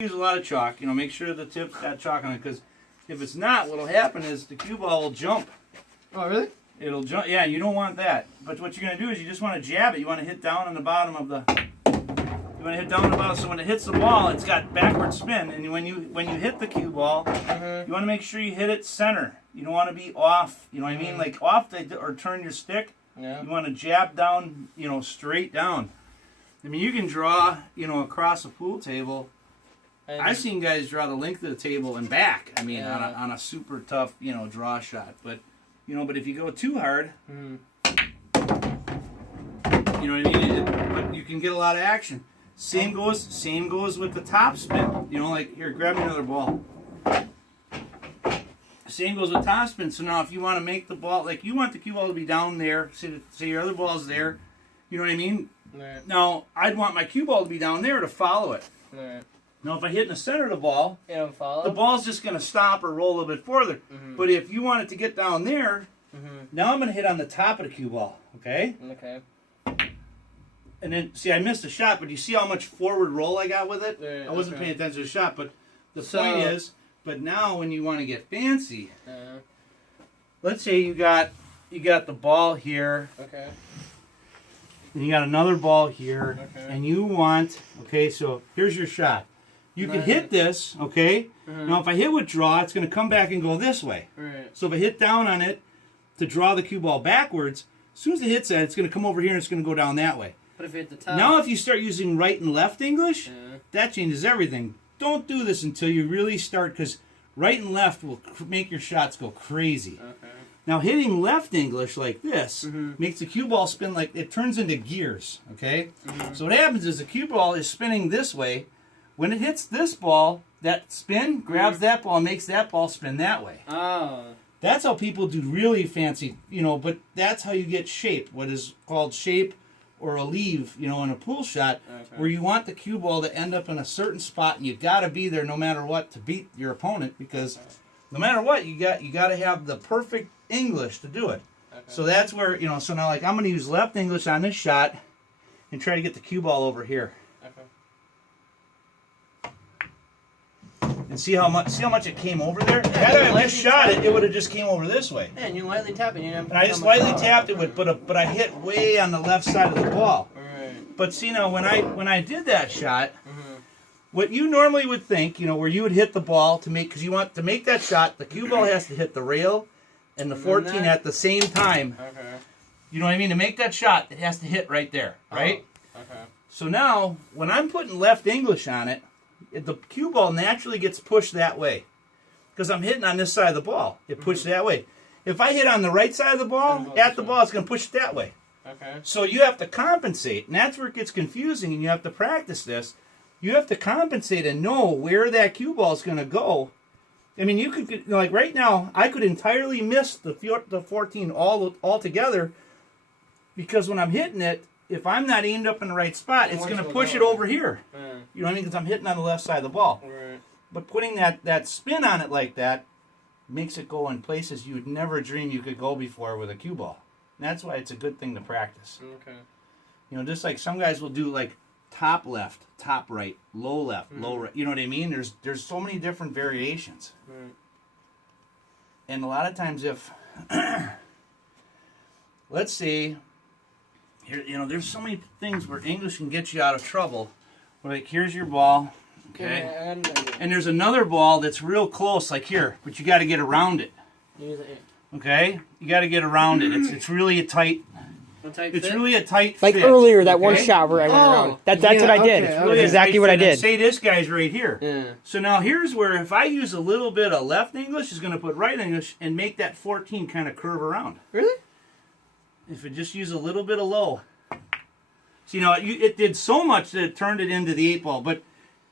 use a lot of chalk. You know, make sure the tip's got chalk on it, because if it's not, what'll happen is the cue ball will jump. Oh, really? It'll jump. Yeah, you don't want that. But what you're going to do is you just want to jab it. You want to hit down on the bottom of the. You want to hit down on the bottom, so when it hits the ball, it's got backward spin. And when you hit the cue ball, you want to make sure you hit it center. You don't want to be off. You know what I mean? Like off or turn your stick. Yeah. You want to jab down. You know, straight down. I mean, you can draw. You know, across a pool table. I've seen guys draw the length of the table and back. I mean, on a super tough, you know, draw shot. But, you know, but if you go too hard, you know what I mean? But you can get a lot of action. Same goes with the top spin. You know, like here, grab me another ball. Same goes with top spin. So now, if you want to make the ball, like you want the cue ball to be down there, say your other ball's there. You know what I mean? Right. Now, I'd want my cue ball to be down there to follow it. Right. Now, if I hit in the center of the ball, You don't follow? the ball's just going to stop or roll a little bit further. But if you want it to get down there, now I'm going to hit on the top of the cue ball, okay? Okay. And then, see, I missed a shot, but you see how much forward roll I got with it? Yeah, I wasn't okay. paying attention to the shot, but the point is, but now when you want to get fancy, let's say you got the ball here, Okay. and you got another ball here, Okay. and you want, okay, so here's your shot. You can hit this, okay? Now, if I hit with draw, it's going to come back and go this way. Right. So if I hit down on it to draw the cue ball backwards, as soon as it hits that, it's going to come over here and it's going to go down that way. But if you hit the top. Now, if you start using right and left English, that changes everything. Don't do this until you really start, because right and left will make your shots go crazy. Okay. Now, hitting left English like this makes the cue ball spin like it turns into gears, okay? So what happens is the cue ball is spinning this way. When it hits this ball, that spin grabs that ball and makes that ball spin that way. Oh. That's how people do really fancy, you know, but that's how you get shape, what is called shape or a leave, you know, in a pool shot, where you want the cue ball to end up in a certain spot, and you got to be there no matter what to beat your opponent, because no matter what, you got to have the perfect English to do it. Okay. So that's where, you know, so now like I'm going to use left English on this shot and try to get the cue ball over here. Okay. And see how much it came over there? Had I just shot it, it would have just came over this way. Yeah, and you lightly tap it. And I just lightly tapped it with, but I hit way on the left side of the ball. Right. But see now, when I did that shot, what you normally would think, you know, where you would hit the ball to make, because you want to make that shot, the cue ball has to hit the rail and the 14 at the same time. Okay. You know what I mean? To make that shot, it has to hit right there, right? Oh, okay. So now, when I'm putting left English on it, the cue ball naturally gets pushed that way, because I'm hitting on this side of the ball. It pushed that way. If I hit on the right side of the ball, at the ball, it's going to push it that way. Okay. So you have to compensate, and that's where it gets confusing, and you have to practice this. You have to compensate and know where that cue ball is going to go. I mean, you could, like right now, I could entirely miss the 14 altogether, because when I'm hitting it, if I'm not aimed up in the right spot, it's going to push it over here. You know what I mean? Because I'm hitting on the left side of the ball. Right. But putting that spin on it like that makes it go in places you would never dream you could go before with a cue ball. And that's why it's a good thing to practice. Okay. You know, just like some guys will do like top left, top right, low left, low right. You know what I mean? There's so many different variations. Right. And a lot of times if, let's say, here, you know, there's so many things where English can get you out of trouble. Like, here's your ball, okay? Yeah, And there's another ball that's real close, like here, but you got to get around it, okay? You got to get around it. It's really a tight. It's really a tight like fit. earlier, that one okay? shot where I went around. That's what I did. It's That's really a exactly tight what I fit. And did. say this guy's right here. Yeah. So now here's where if I use a little bit of left English, is going to put right English and make that 14 kind of curve around. Really? If it just use a little bit of low. So, you know, it did so much that it turned it into the 8-ball, but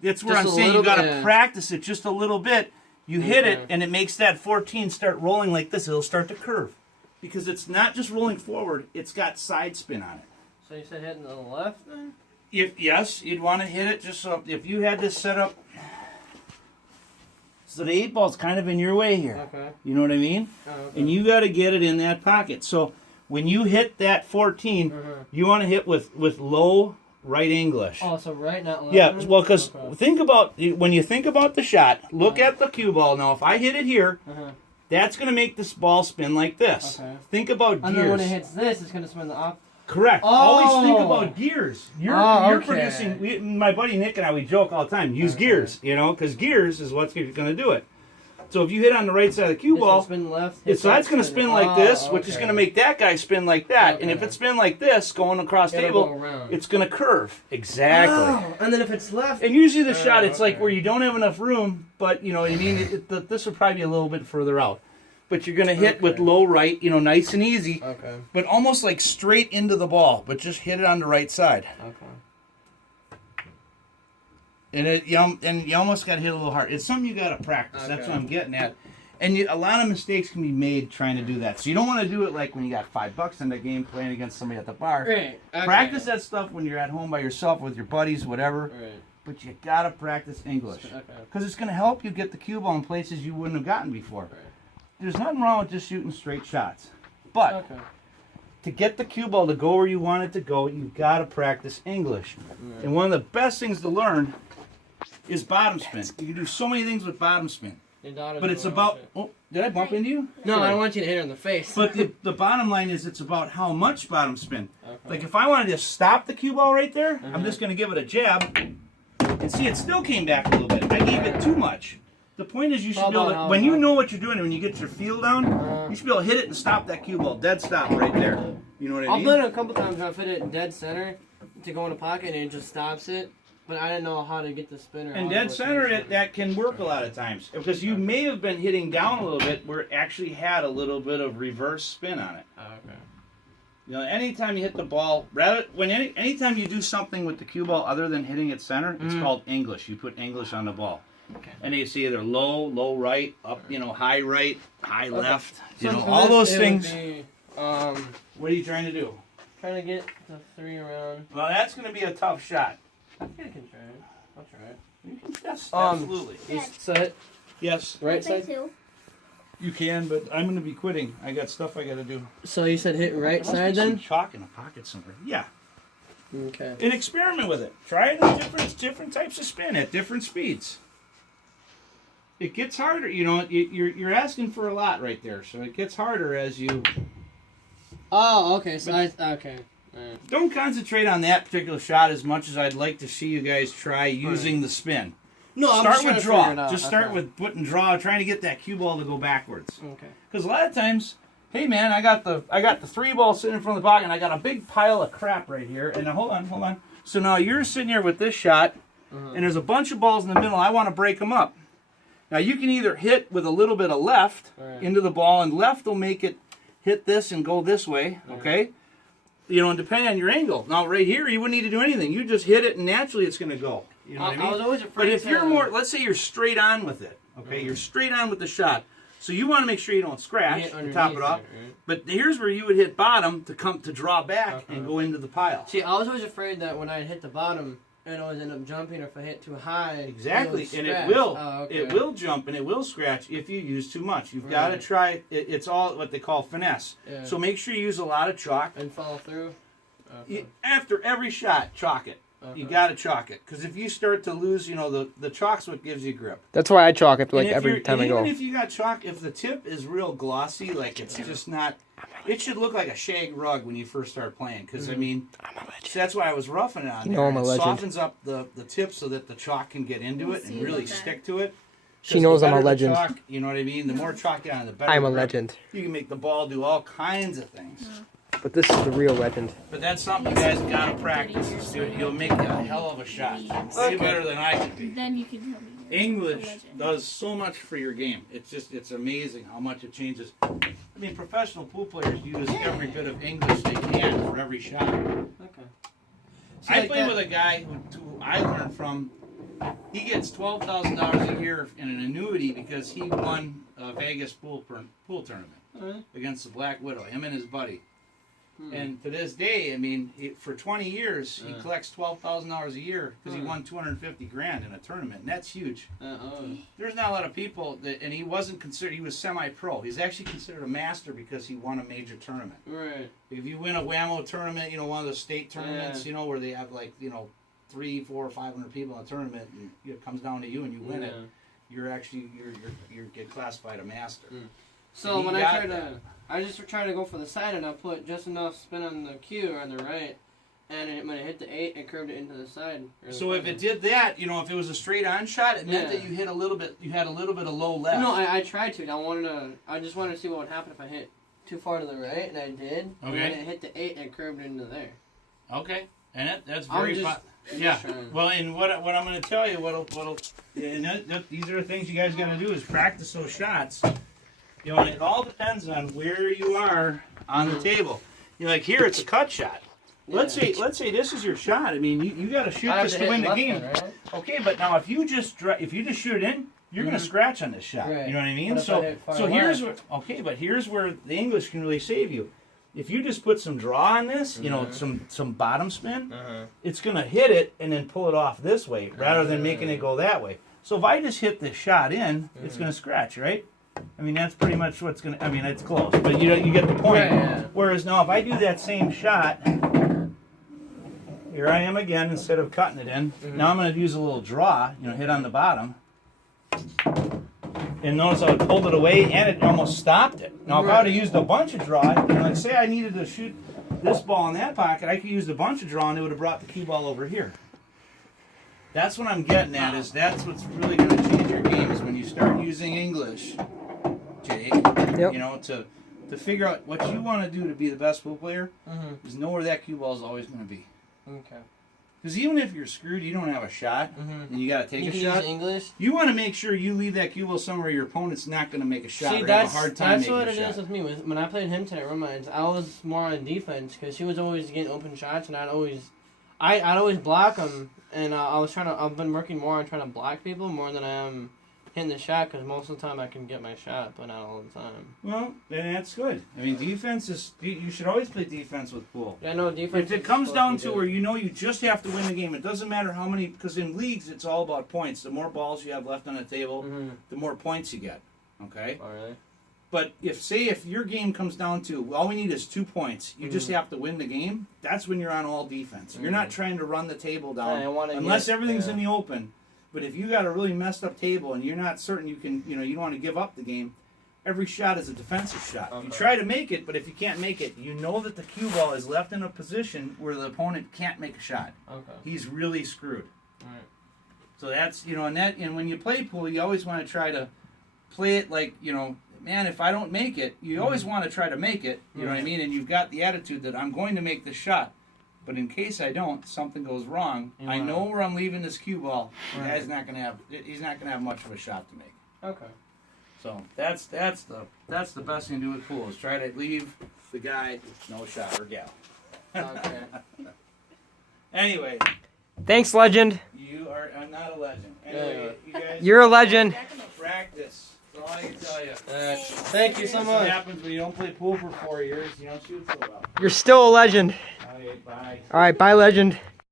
that's where Just I'm a saying you little got to bit, yeah. practice it just a little bit. You hit it, and it makes that 14 start rolling like this. It'll start to curve. Because it's not just rolling forward, it's got side spin on it. So you said hitting to the left then? Yes, you'd want to hit it just so, if you had this set up, so the 8-ball's kind of in your way here. Okay. You know what I mean? Oh, okay. And you got to get it in that pocket. So when you hit that 14, you want to hit with low right English. Oh, so right, not left. Yeah, then? well, because Okay. think about, when you think about the shot, look at the cue ball. Now, if I hit it here, Uh-huh. that's going to make this ball spin like this. Okay. Think about And then when it gears. hits this, it's gonna spin the op. Correct. Oh. Always think about gears. You're Oh, okay. producing. My buddy Nick and I, we joke all the time. Use gears, because gears is what's going to do it. So if you hit on the right side of the cue It's gonna ball, spin left. so that's going to spin like this, which is going to make that guy spin like that. And if Okay. it spin like this, going across It'll table, go around. it's going to curve. Exactly. Oh, and then if it's left. And usually the shot, it's like okay. where you don't have enough room, but you know what I mean. This would probably be a little bit further out, but you're going to hit with Okay. low right, nice and easy, Okay. but almost like straight into the ball, but just hit it on the right side. Okay. And you almost got to hit a little hard. It's something you got to practice. That's Okay. what I'm getting at. And a lot of mistakes can be made trying to do that. So you don't want to do it like when you got $5 in the game playing against somebody at the bar. Right. Okay. Practice that stuff when you're at home by yourself with your buddies, whatever. Right. But you got to practice English. Okay. Because it's going to help you get the cue ball in places you wouldn't have gotten before. Right. There's nothing wrong with just shooting straight shots. But Okay. to get the cue ball to go where you want it to go, you've got to practice English. Right. And one of the best things to learn is bottom spin. You can do so many things with bottom spin. Your daughter But does it's it. about... Oh, did I bump into you? No, Sorry. I want you to hit her in the face. But the bottom line is it's about how much bottom spin. Okay. Like if I wanted to stop the cue ball right there, I'm just going to give it a jab. And see, it still came back a little bit. I gave it too much. The point is you should be able to, when you know what you're doing and when you get your feel down, you should be able to hit it and stop that cue ball. Dead stop right there. You know what I I've mean? done it a couple times where I've hit it dead center to go in the pocket and it just stops it. But I didn't know how to get the spinner. And dead center, that can work a lot of times. Because you may have been hitting down a little bit where it actually had a little bit of reverse spin on it. Okay. Anytime you hit the ball, anytime you do something with the cue ball other than hitting it center, it's called English. You put English on the ball. Okay. And you see either low right, up, high right, high left. So for All this, those it things. would be, What are you trying to do? trying to get the 3 around. Well, that's going to be a tough shot. I think I can try it. I'll try it. You can, yes, Um, absolutely. So hit Yes, right Say side. two. you can, but I'm going to be quitting. I got stuff I got to do. So you said hit right Must side be some then? chalk in the pocket somewhere. Yeah. Okay. And experiment with it. Try it at different types of spin at different speeds. It gets harder, you're asking for a lot right there, so it gets harder as you Oh, okay. So okay. Alright. don't concentrate on that particular shot as much as I'd like to see you guys try using the spin. No, I'm Start just trying with to figure draw. it out. Just start Okay. with put and draw, trying to get that cue ball to go backwards. Okay. Because a lot of times, hey man, I got the 3 ball sitting in front of the pocket, and I got a big pile of crap right here. And now, hold on. So now you're sitting here with this shot, and there's a bunch of balls in the middle. I want to break them up. Now you can either hit with a little bit of left Right. into the ball, and left will make it hit this and go this way. Okay. And depending on your angle. Now right here, you wouldn't need to do anything. You just hit it, and naturally it's going to go. You know what I mean? I was always afraid. But if to- you're more, let's say you're straight on with it, okay? You're straight on with the shot. So you want to make sure you don't scratch hit to top it underneath off. there, right? But here's where you would hit bottom to draw back Okay. and go into the pile. See, I was always afraid that when I hit the bottom, it always end up jumping, or if I hit too high, Exactly, it would and it scratch. will. Oh, okay. It will jump and it will scratch if you use too much. You've got to Right. try. It's all what they call finesse. Yeah. So make sure you use a lot of chalk. And follow through. Okay. After every shot, chalk it. You got to chalk it, because if you start to lose, the chalk's what gives you grip. That's why I chalk it And if every you're- time I and go. Even if you got chalk, if the tip is real glossy, like it's just not, it should look like a shag rug when you first start playing. Because I mean, so that's why I was roughing it on there. I'm a It legend. softens up the tip so that the chalk can get into We'll it see and you really with that. stick to it. She knows 'Cause the I'm a better the legend. Chalk, you know what I mean? The more chalk you got on, the better. I'm a the grip. legend. You can make the ball do all kinds of things. But this is the real legend. But that's something you guys gotta practice. You'll make a hell of a shot. Way better than I can be. Then you can tell me. English Legend. does so much for your game. It's amazing how much it changes. I mean, professional pool players use every bit of English they can for every shot. Okay. So I like play that- with a guy who I learned from. He gets $12,000 a year in an annuity because he won a Vegas pool tournament Alright. against the Black Widow. Him and his buddy. And to this day, I mean, for 20 years, he Yeah. collects $12,000 a year because he won 250 grand in a tournament, and that's huge. There's not a lot of people that, and he wasn't considered. He was semi-pro. He's actually considered a master because he won a major tournament. Right. If you win a Whammo tournament, you know, one of the state tournaments, Yeah. you know, where they have like, you know, 300, 400, 500 people in a tournament, and it comes down to you and you win it. You're actually you get classified a master. So And when he I got try that. to, I just try to go for the side and I put just enough spin on the cue or on the right, and when it hit the 8, it curved it into the side. or the So if corner. it did that, you know, if it was a straight on shot, it meant Yeah. that you hit a little bit. You had a little bit of low left. No, I tried to. I just wanted to see what would happen if I hit too far to the right, and I did. And when Okay. it hit the 8, it curved into there. Okay, and that's I'm very just- I'm yeah. just trying. Well, and what I'm going to tell you, and these are the things you guys got to do is practice those shots. You know, and it all depends on where you are on the table. You know, like here, it's a cut shot. Let's Yeah. say this is your shot. I mean, you got to shoot I have this to to hit win the left game. hand, right? Okay, but now if you just shoot it in, you're going to scratch on this shot. Right. You know what I mean? What if I hit far So here's left? but here's where the English can really save you. If you just put some draw on this, you know, some bottom spin, it's going to hit it and then pull it off this way rather than making it go that way. So if I just hit this shot in, it's going to scratch, right? I mean, that's pretty much what's going to, I mean, it's close, but you get the point. Right, yeah. Whereas now if I do that same shot, here I am again, instead of cutting it in, now I'm going to use a little draw, you know, hit on the bottom. And notice I pulled it away and it almost stopped it. Now if I would have used a bunch of draw, you know, like say I needed to shoot this ball in that pocket, I could use a bunch of draw and it would have brought the cue ball over here. That's what I'm getting at, is that's what's really going to change your game, is when you start using English, Jake, you know, to figure out what you want to do to be the best pool player, is know where that cue ball is always going to be. Okay. Because even if you're screwed, you don't have a shot, and you got to take You a can shot. use English. You want to make sure you leave that cue ball somewhere your opponent's not going to make a shot See, or have that's a hard time that's making what a it shot. is with me. When I played him tonight, Romines, I was more on defense because he was always getting open shots, and I'd always block him. And I've been working more on trying to block people more than I am hitting the shot, because most of the time I can get my shot, but not all the time. Well, then that's good. I mean, defense is, you should always play defense with pool. I know defense. If it comes down to where you know you just have to win the game, it doesn't matter how many, because in leagues it's all about points. The more balls you have left on the table, the more points you get. Okay? Oh, really? But if your game comes down to, all we need is 2 points, you just have to win the game, that's when you're on all defense. You're not trying to run the table down, I wanna unless get- everything's yeah. in the open. But if you got a really messed up table and you're not certain you can, you don't want to give up the game, every shot is a defensive shot. You try to make it, but if you can't make it, you know that the cue ball is left in a position where the opponent can't make a shot. Okay. He's really screwed. Right. So that's, and when you play pool, you always want to try to play it like, man, if I don't make it, you always want to try to make it, you know what I mean? And you've got the attitude that I'm going to make this shot. But in case I don't, something goes wrong. I know where I'm leaving this cue ball. The guy's not gonna have. He's not gonna have much of a shot to make. Okay. So that's the best thing to do with pool, is try to leave the guy with no shot, or gal. Okay. Anyway, Thanks, legend. I'm not a legend. Anyway, you guys. You're a legend. Practice. That's all I can tell you. Thank you so That's what much. happens when you don't play pool for 4 years. You don't shoot so well. You're still a legend. Okay, bye. All right, bye, legend.